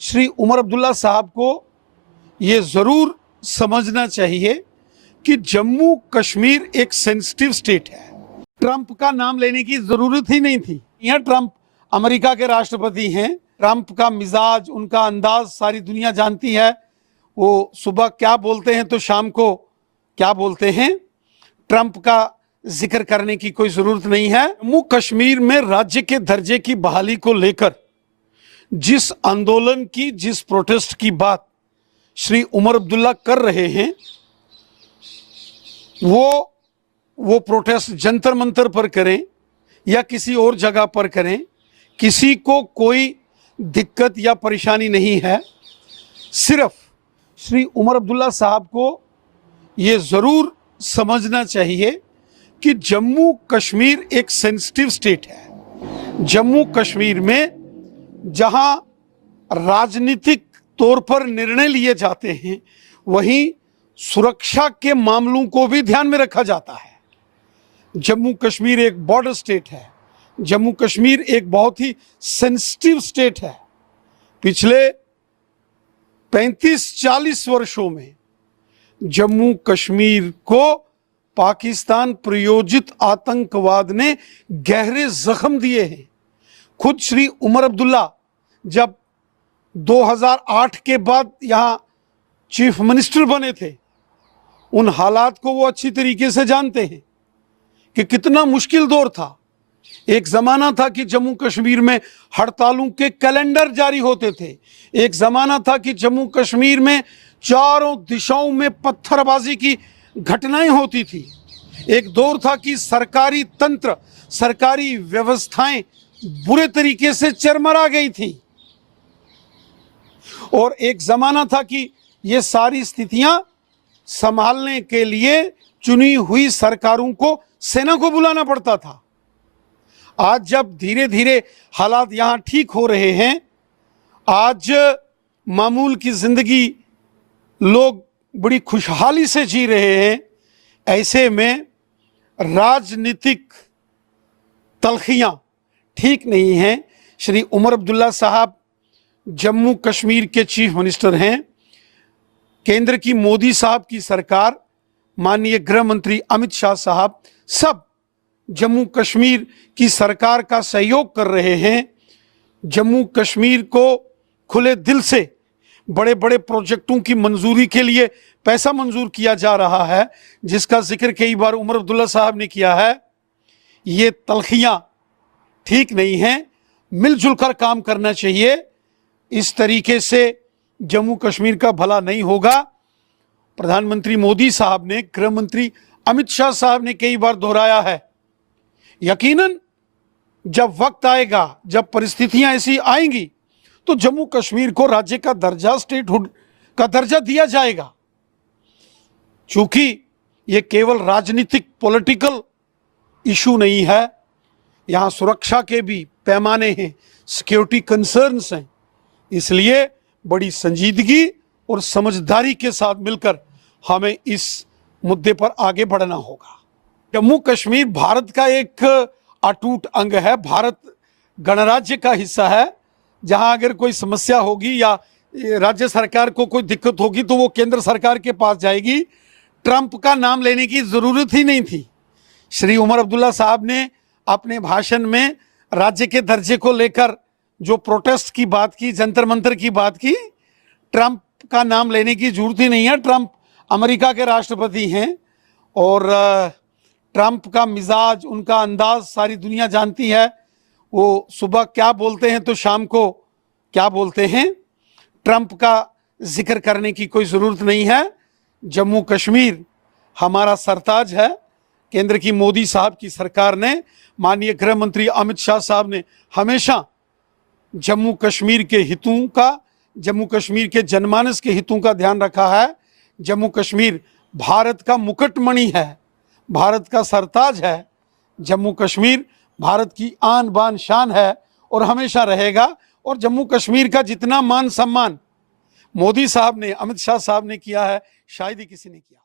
श्री उमर अब्दुल्ला साहब को ये ज़रूर समझना चाहिए कि जम्मू कश्मीर एक सेंसिटिव स्टेट है। ट्रंप का नाम लेने की ज़रूरत ही नहीं थी। यह ट्रंप अमेरिका के राष्ट्रपति हैं। ट्रंप का मिजाज, उनका अंदाज सारी दुनिया जानती है। वो सुबह क्या बोलते हैं तो शाम को क्या बोलते हैं। ट्रंप का जिक्र करने की कोई ज़रूरत नहीं है। जम्मू कश्मीर में राज्य के दर्जे की बहाली को लेकर जिस आंदोलन की, जिस प्रोटेस्ट की बात श्री उमर अब्दुल्ला कर रहे हैं, वो प्रोटेस्ट जंतर मंतर पर करें या किसी और जगह पर करें, किसी को कोई दिक्कत या परेशानी नहीं है। सिर्फ श्री उमर अब्दुल्ला साहब को ये ज़रूर समझना चाहिए कि जम्मू कश्मीर एक सेंसिटिव स्टेट है। जम्मू कश्मीर में जहां राजनीतिक तौर पर निर्णय लिए जाते हैं, वहीं सुरक्षा के मामलों को भी ध्यान में रखा जाता है। जम्मू कश्मीर एक बॉर्डर स्टेट है। जम्मू कश्मीर एक बहुत ही सेंसिटिव स्टेट है। पिछले 35-40 वर्षों में जम्मू कश्मीर को पाकिस्तान प्रायोजित आतंकवाद ने गहरे जख्म दिए हैं। खुद श्री उमर अब्दुल्ला जब 2008 के बाद यहाँ चीफ मिनिस्टर बने थे, उन हालात को वो अच्छी तरीके से जानते हैं कि कितना मुश्किल दौर था। एक ज़माना था कि जम्मू कश्मीर में हड़तालों के कैलेंडर जारी होते थे। एक ज़माना था कि जम्मू कश्मीर में चारों दिशाओं में पत्थरबाजी की घटनाएं होती थी। एक दौर था कि सरकारी तंत्र, सरकारी व्यवस्थाएं बुरे तरीके से चरमरा गई थी। और एक ज़माना था कि ये सारी स्थितियां संभालने के लिए चुनी हुई सरकारों को, सेना को बुलाना पड़ता था। आज जब धीरे धीरे हालात यहाँ ठीक हो रहे हैं, आज मामूल की जिंदगी लोग बड़ी खुशहाली से जी रहे हैं, ऐसे में राजनीतिक तलखियाँ ठीक नहीं हैं। श्री उमर अब्दुल्ला साहब जम्मू कश्मीर के चीफ मिनिस्टर हैं। केंद्र की मोदी साहब की सरकार, माननीय गृह मंत्री अमित शाह साहब, सब जम्मू कश्मीर की सरकार का सहयोग कर रहे हैं। जम्मू कश्मीर को खुले दिल से बड़े बड़े प्रोजेक्टों की मंजूरी के लिए पैसा मंजूर किया जा रहा है, जिसका जिक्र कई बार उमर अब्दुल्ला साहब ने किया है। ये तलखियाँ ठीक नहीं हैं। मिलजुल कर काम करना चाहिए। इस तरीके से जम्मू कश्मीर का भला नहीं होगा। प्रधानमंत्री मोदी साहब ने, गृह मंत्री अमित शाह साहब ने कई बार दोहराया है, यकीनन जब वक्त आएगा, जब परिस्थितियां ऐसी आएंगी, तो जम्मू कश्मीर को राज्य का दर्जा, स्टेटहुड का दर्जा दिया जाएगा। चूंकि ये केवल राजनीतिक पॉलिटिकल इशू नहीं है, यहाँ सुरक्षा के भी पैमाने हैं, सिक्योरिटी कंसर्न्स हैं। इसलिए बड़ी संजीदगी और समझदारी के साथ मिलकर हमें इस मुद्दे पर आगे बढ़ना होगा। जम्मू कश्मीर भारत का एक अटूट अंग है, भारत गणराज्य का हिस्सा है। जहां अगर कोई समस्या होगी या राज्य सरकार को कोई दिक्कत होगी तो वो केंद्र सरकार के पास जाएगी। ट्रंप का नाम लेने की ज़रूरत ही नहीं थी। श्री उमर अब्दुल्ला साहब ने अपने भाषण में राज्य के दर्जे को लेकर जो प्रोटेस्ट की बात की, जंतर मंतर की बात की, ट्रंप का नाम लेने की जरूरत ही नहीं है। ट्रंप अमेरिका के राष्ट्रपति हैं और ट्रंप का मिजाज, उनका अंदाज सारी दुनिया जानती है। वो सुबह क्या बोलते हैं तो शाम को क्या बोलते हैं। ट्रंप का जिक्र करने की कोई ज़रूरत नहीं है। जम्मू कश्मीर हमारा सरताज है। केंद्र की मोदी साहब की सरकार ने, माननीय गृह मंत्री अमित शाह साहब ने हमेशा जम्मू कश्मीर के हितों का, जम्मू कश्मीर के जनमानस के हितों का ध्यान रखा है। जम्मू कश्मीर भारत का मुकुटमणि है, भारत का सरताज है। जम्मू कश्मीर भारत की आन बान शान है और हमेशा रहेगा। और जम्मू कश्मीर का जितना मान सम्मान मोदी साहब ने, अमित शाह साहब ने किया है, शायद ही किसी ने किया।